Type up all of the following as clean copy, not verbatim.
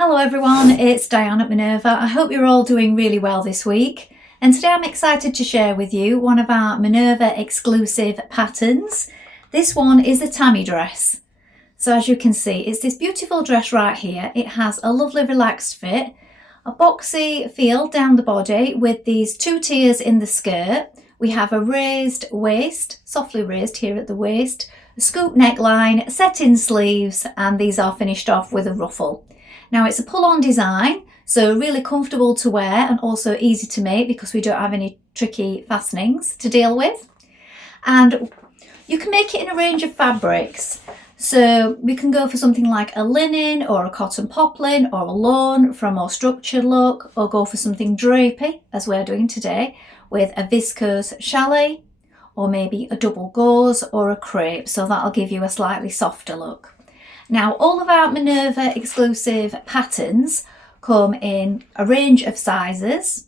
Hello everyone, it's Dianne at Minerva. I hope you're all doing really well this week. And today I'm excited to share with you one of our Minerva Exclusive Patterns. This one is the Tammy Dress. So as you can see, it's this beautiful dress right here. It has a lovely relaxed fit, a boxy feel down the body with these two tiers in the skirt. We have a raised waist, softly raised here at the waist, a scoop neckline, set-in sleeves, and these are finished off with a ruffle. Now it's a pull-on design, so really comfortable to wear and also easy to make because we don't have any tricky fastenings to deal with. And you can make it in a range of fabrics. So we can go for something like a linen or a cotton poplin or a lawn for a more structured look, or go for something drapey as we're doing today with a viscose chalet or maybe a double gauze or a crepe, so that'll give you a slightly softer look. Now all of our Minerva exclusive patterns come in a range of sizes.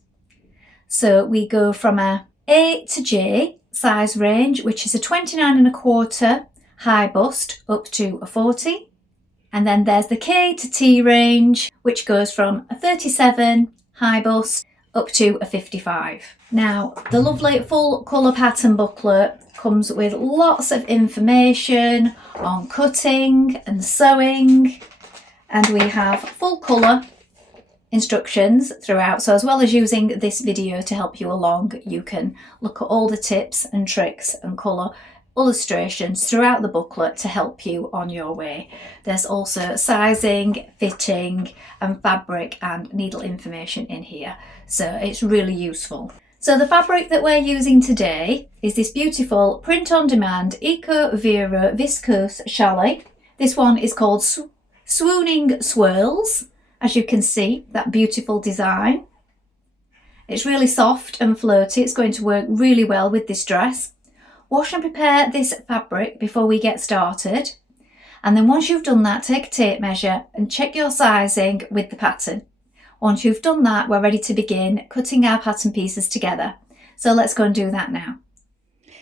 So we go from a A to J size range, which is a 29.25 high bust up to a 40. And then there's the K to T range, which goes from a 37 high bust up to a 55. Now the lovely full colour pattern booklet comes with lots of information on cutting and sewing, and we have full colour instructions throughout. So as well as using this video to help you along, you can look at all the tips and tricks and colour illustrations throughout the booklet to help you on your way. There's also sizing, fitting and fabric and needle information in here, so it's really useful. So the fabric that we're using today is this beautiful print on demand Eco Vero viscose chalet. This one is called Swooning Swirls. As you can see, that beautiful design. It's really soft and floaty. It's going to work really well with this dress. Wash and prepare this fabric before we get started. And then once you've done that, take a tape measure and check your sizing with the pattern. Once you've done that, we're ready to begin cutting our pattern pieces together. So let's go and do that now.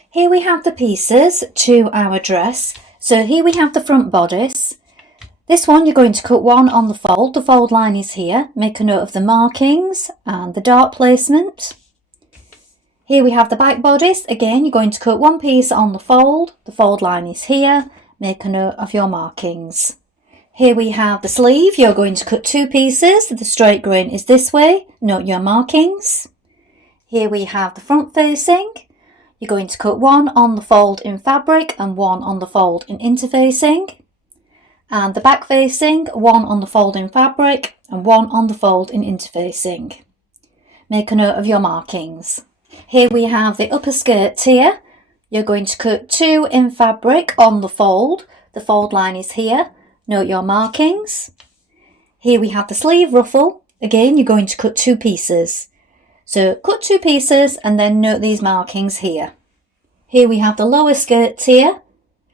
Here we have the pieces to our dress. So here we have the front bodice. This one you're going to cut one on the fold. The fold line is here. Make a note of the markings and the dart placement. Here we have the back bodice. Again, you're going to cut one piece on the fold. The fold line is here. Make a note of your markings. Here we have the sleeve. You're going to cut two pieces. The straight grain is this way. Note your markings. Here we have the front facing. You're going to cut one on the fold in fabric and one on the fold in interfacing. And the back facing, one on the fold in fabric and one on the fold in interfacing. Make a note of your markings. Here we have the upper skirt tier. You're going to cut two in fabric on the fold. The fold line is here. Note your markings. Here we have the sleeve ruffle. Again, you're going to cut two pieces. So cut two pieces and then note these markings here. Here we have the lower skirt tier.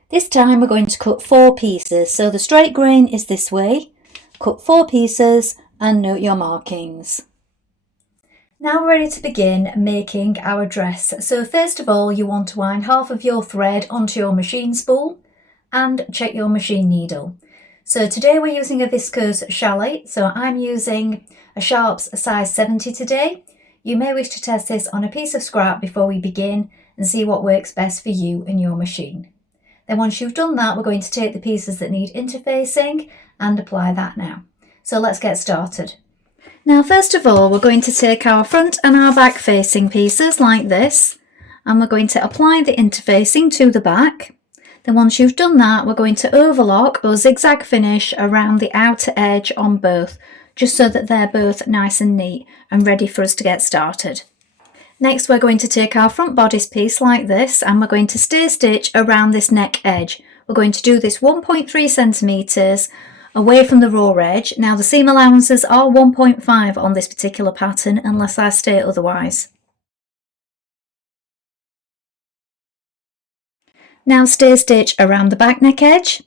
This time we're going to cut four pieces. So the straight grain is this way. Cut four pieces and note your markings. Now we're ready to begin making our dress. So first of all, you want to wind half of your thread onto your machine spool and check your machine needle. So today we're using a viscose chalet, so I'm using a Sharps size 70 today. You may wish to test this on a piece of scrap before we begin and see what works best for you and your machine. Then once you've done that, we're going to take the pieces that need interfacing and apply that now. So let's get started. Now first of all, we're going to take our front and our back facing pieces like this, and we're going to apply the interfacing to the back. Then once you've done that, we're going to overlock or zigzag finish around the outer edge on both, just so that they're both nice and neat and ready for us to get started. Next, we're going to take our front bodice piece like this, and we're going to stay stitch around this neck edge. We're going to do this 1.3 centimeters away from the raw edge. Now the seam allowances are 1.5 on this particular pattern unless I state otherwise. Now stay stitch around the back neck edge.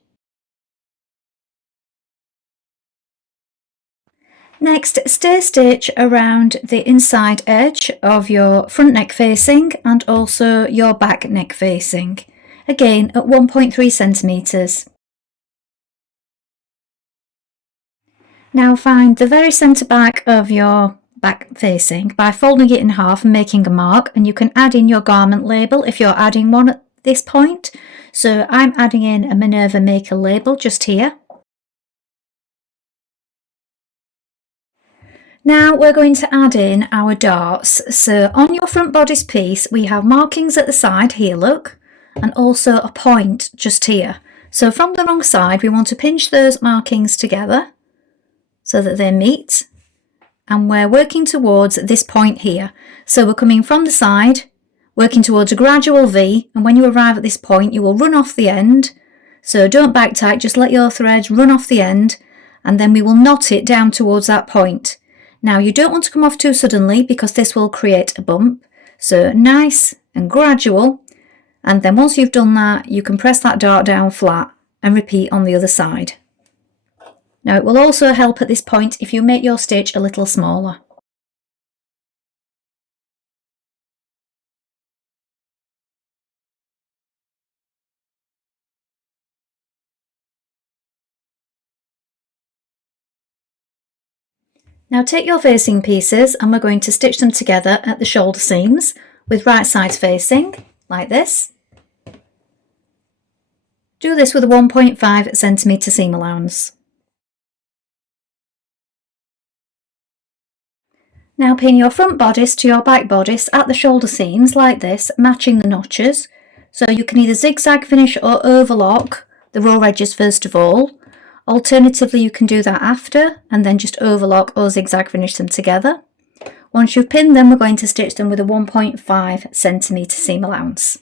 Next, stay stitch around the inside edge of your front neck facing and also your back neck facing, again at 1.3 centimeters. Now find the very centre back of your back facing by folding it in half and making a mark, and you can add in your garment label if you're adding one at this point. So I'm adding in a Minerva Maker label just here. Now we're going to add in our darts. So on your front bodice piece we have markings at the side here, look, and also a point just here. So from the wrong side we want to pinch those markings together so that they meet, and we're working towards this point here. So we're coming from the side, working towards a gradual V, and when you arrive at this point you will run off the end. So don't back tight, just let your thread run off the end, and then we will knot it down towards that point. Now you don't want to come off too suddenly because this will create a bump, so nice and gradual, and then once you've done that you can press that dart down flat and repeat on the other side. Now it will also help at this point if you make your stitch a little smaller. Now take your facing pieces and we're going to stitch them together at the shoulder seams with right sides facing, like this. Do this with a 1.5 centimetre seam allowance. Now pin your front bodice to your back bodice at the shoulder seams like this, matching the notches. So you can either zigzag finish or overlock the raw edges first of all. Alternatively, you can do that after and then just overlock or zigzag finish them together. Once you've pinned them, we're going to stitch them with a 1.5 centimetre seam allowance.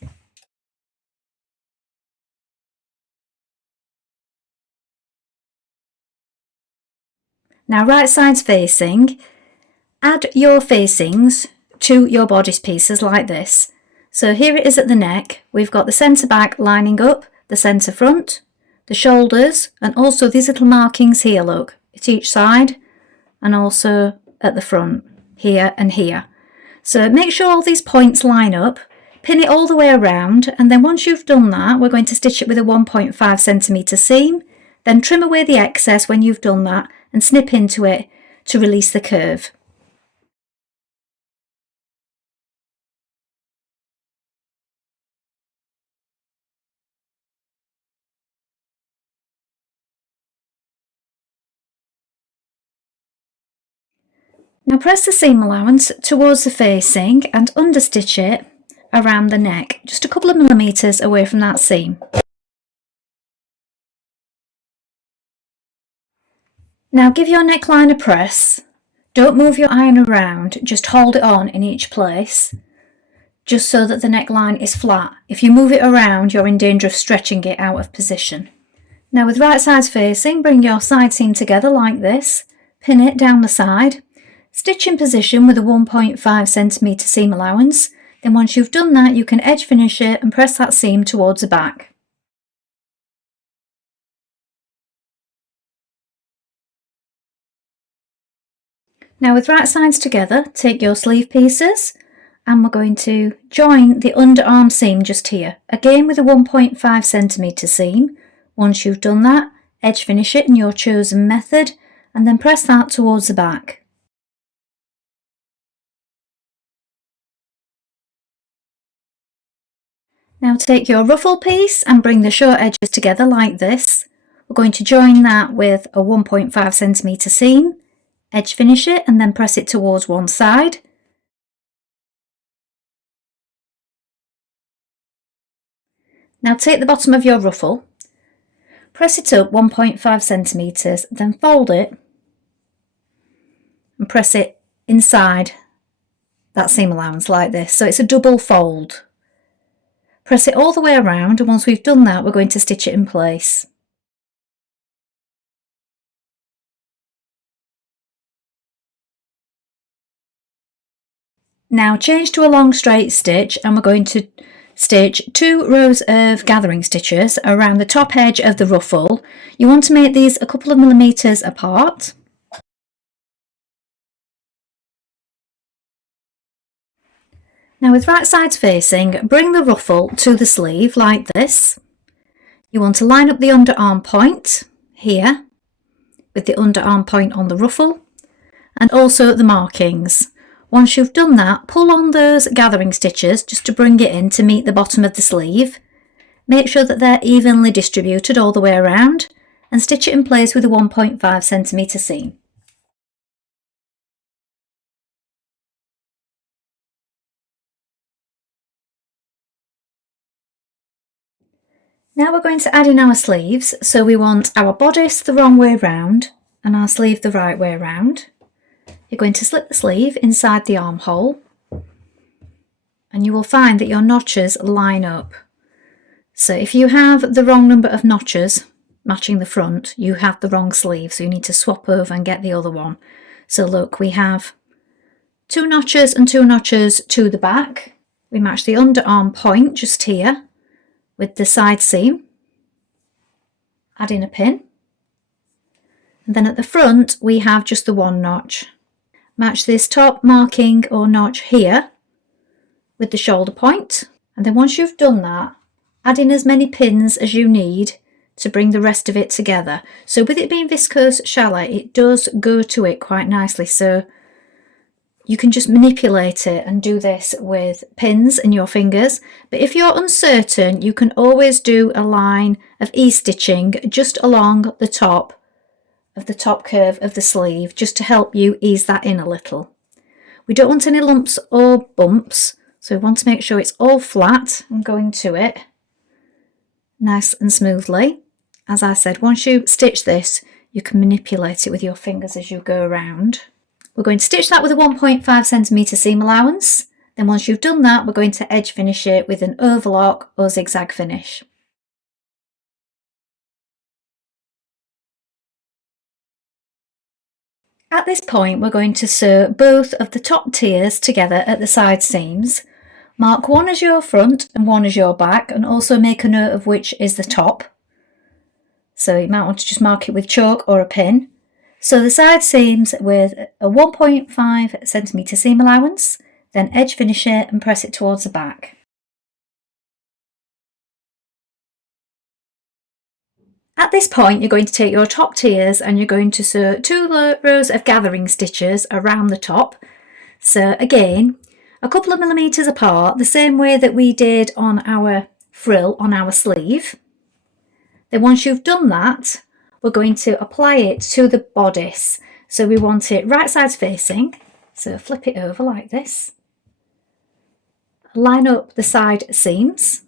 Now right sides facing, add your facings to your bodice pieces like this. So here it is at the neck, we've got the centre back lining up, the centre front, the shoulders, and also these little markings here, look, at each side and also at the front, here and here. So make sure all these points line up, pin it all the way around, and then once you've done that we're going to stitch it with a 1.5 centimetre seam, then trim away the excess when you've done that and snip into it to release the curve. Now press the seam allowance towards the facing and understitch it around the neck, just a couple of millimetres away from that seam. Now give your neckline a press. Don't move your iron around, just hold it on in each place, just so that the neckline is flat. If you move it around, you're in danger of stretching it out of position. Now with right sides facing, bring your side seam together like this, pin it down the side, stitch in position with a 1.5 centimetre seam allowance. Then once you've done that, you can edge finish it and press that seam towards the back. Now with right sides together, take your sleeve pieces and we're going to join the underarm seam just here, again with a 1.5 centimetre seam. Once you've done that, edge finish it in your chosen method and then press that towards the back. Now take your ruffle piece and bring the short edges together like this. We're going to join that with a 1.5 centimetre seam, edge finish it and then press it towards one side. Now take the bottom of your ruffle, press it up 1.5 centimetres, then fold it and press it inside that seam allowance like this. So it's a double fold. Press it all the way around and once we've done that we're going to stitch it in place. Now change to a long straight stitch and we're going to stitch 2 rows of gathering stitches around the top edge of the ruffle. You want to make these a couple of millimetres apart. Now with right sides facing, bring the ruffle to the sleeve like this. You want to line up the underarm point here. with the underarm point on the ruffle, and also the markings. Once you've done that, pull on those gathering stitches just to bring it in to meet the bottom of the sleeve. Make sure that they're evenly distributed all the way around and stitch it in place with a 1.5cm seam. Now we're going to add in our sleeves, so we want our bodice the wrong way round and our sleeve the right way round. You're going to slip the sleeve inside the armhole and you will find that your notches line up. So if you have the wrong number of notches matching the front, you have the wrong sleeve, so you need to swap over and get the other one. So look, we have 2 notches and 2 notches to the back. We match the underarm point just here with the side seam, add in a pin, and then at the front we have just the 1 notch. Match this top marking or notch here with the shoulder point, and then once you've done that, add in as many pins as you need to bring the rest of it together. So with it being viscose challis, it does go to it quite nicely, so you can just manipulate it and do this with pins in your fingers. But if you're uncertain, you can always do a line of e-stitching just along the top of the top curve of the sleeve, just to help you ease that in a little. We don't want any lumps or bumps, so we want to make sure it's all flat and going to it nice and smoothly. As I said, once you stitch this, you can manipulate it with your fingers as you go around. We're going to stitch that with a 1.5cm seam allowance. Then once you've done that, we're going to edge finish it with an overlock or zigzag finish. At this point, we're going to sew both of the top tiers together at the side seams. Mark one as your front and one as your back, and also make a note of which is the top. So you might want to just mark it with chalk or a pin. So the side seams with a 1.5cm seam allowance, then edge finish it and press it towards the back. At this point, you're going to take your top tiers and you're going to sew 2 rows of gathering stitches around the top. So again, a couple of millimetres apart, the same way that we did on our frill on our sleeve. Then once you've done that, we're going to apply it to the bodice. So we want it right sides facing, so flip it over like this. Line up the side seams.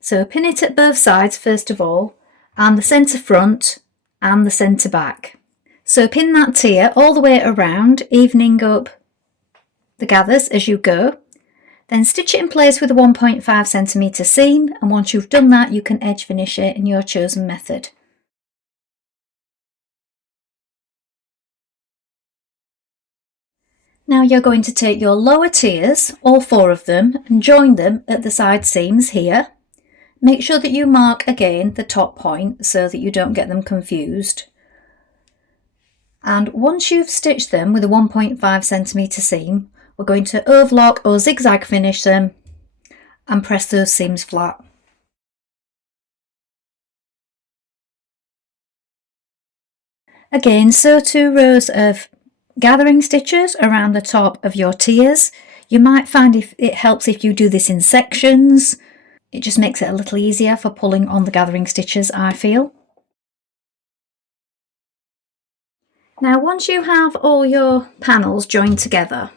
So pin it at both sides first of all, and the centre front and the centre back. So pin that tier all the way around, evening up the gathers as you go. Then stitch it in place with a 1.5cm seam, and once you've done that, you can edge finish it in your chosen method. Now you're going to take your lower tiers, all 4 of them, and join them at the side seams here. Make sure that you mark again the top point so that you don't get them confused. And once you've stitched them with a 1.5cm seam, we're going to overlock or zigzag finish them and press those seams flat. Again, sew 2 rows of gathering stitches around the top of your tiers. You might find it helps if you do this in sections. It just makes it a little easier for pulling on the gathering stitches, I feel. Now once you have all your panels joined together,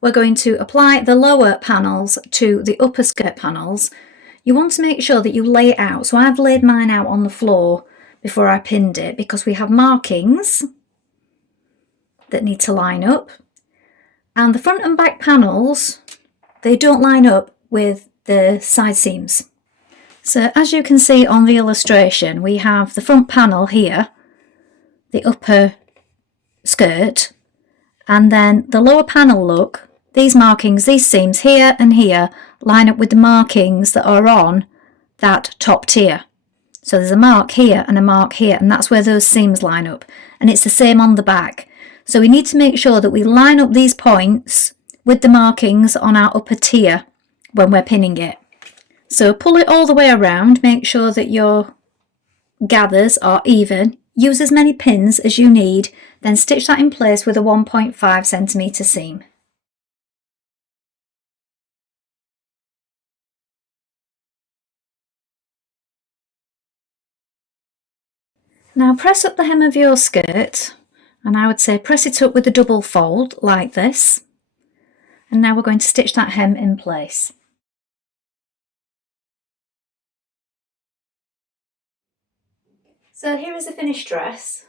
we're going to apply the lower panels to the upper skirt panels. You want to make sure that you lay it out. So I've laid mine out on the floor before I pinned it because we have markings that need to line up. And the front and back panels, they don't line up with the side seams. So as you can see on the illustration, we have the front panel here, the upper skirt, and then the lower panel, look, these markings, these seams here and here line up with the markings that are on that top tier. So there's a mark here and a mark here, and that's where those seams line up, and it's the same on the back. So we need to make sure that we line up these points with the markings on our upper tier when we're pinning it. So pull it all the way around, make sure that your gathers or even, use as many pins as you need, then stitch that in place with a 1.5cm seam. Now press up the hem of your skirt, and I would say press it up with a double fold like this. And now we're going to stitch that hem in place. So here is the finished dress.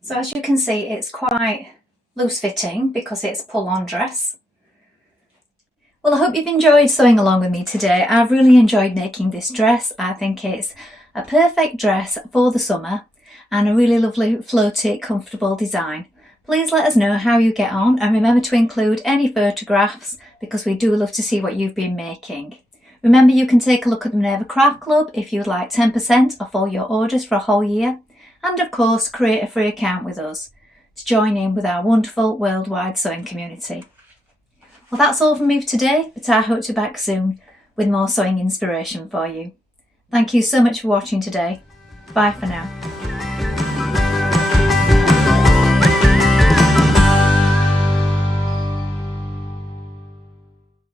So as you can see, it's quite loose fitting because it's pull-on dress. Well, I hope you've enjoyed sewing along with me today. I've really enjoyed making this dress. I think it's a perfect dress for the summer and a really lovely, floaty, comfortable design. Please let us know how you get on, and remember to include any photographs because we do love to see what you've been making. Remember, you can take a look at the Minerva Craft Club if you'd like 10% off all your orders for a whole year. And of course, create a free account with us to join in with our wonderful worldwide sewing community. Well, that's all from me for today, but I hope to be back soon with more sewing inspiration for you. Thank you so much for watching today. Bye for now.